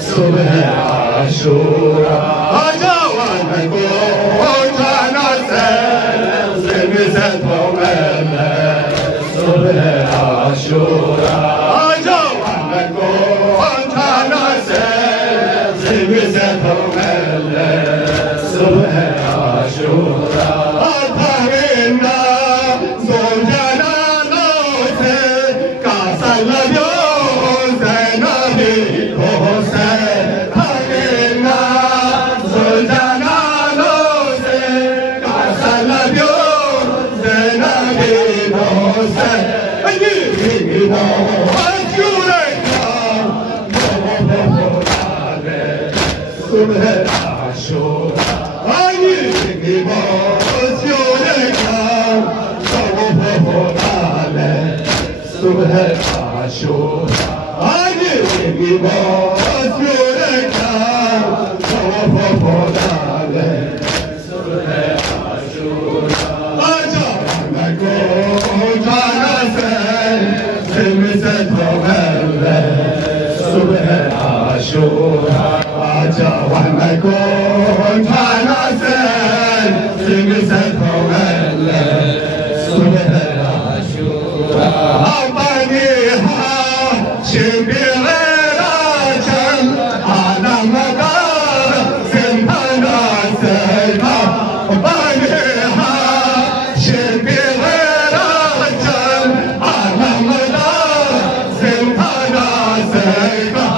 صبح عاشوراء جوان نقول جانا زمزتهم صبح عاشوراء جوان نقول جانا زمزتهم صبح عاشوراء طهرنا زوجنا نوسه كاسل اليوم زينبي صبح عاشوراء صبح عاشوراء جوان كون ناسن زمزتهم صبح عاشوراء بنيها شبير راجل على مدار زنبنا سيدا بنيها شبير راجل على مدار زنبنا سيدا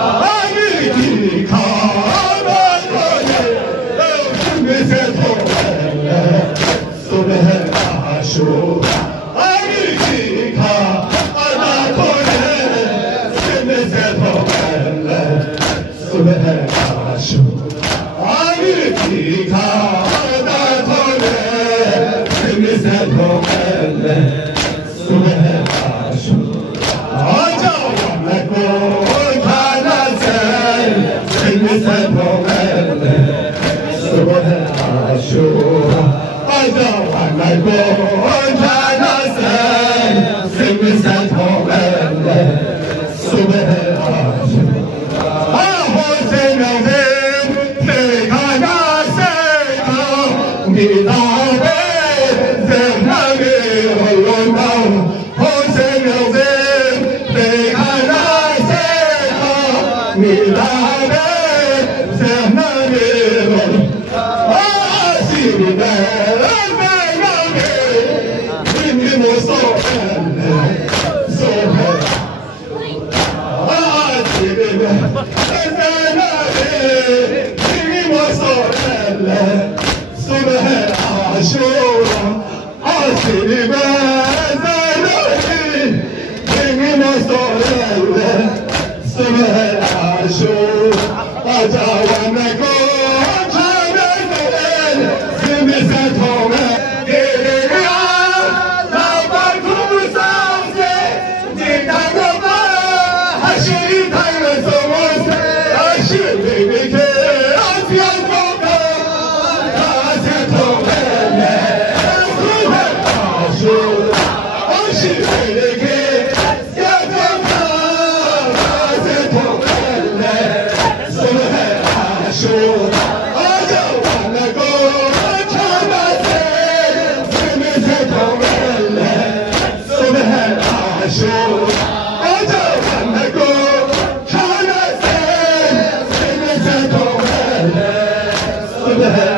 صبح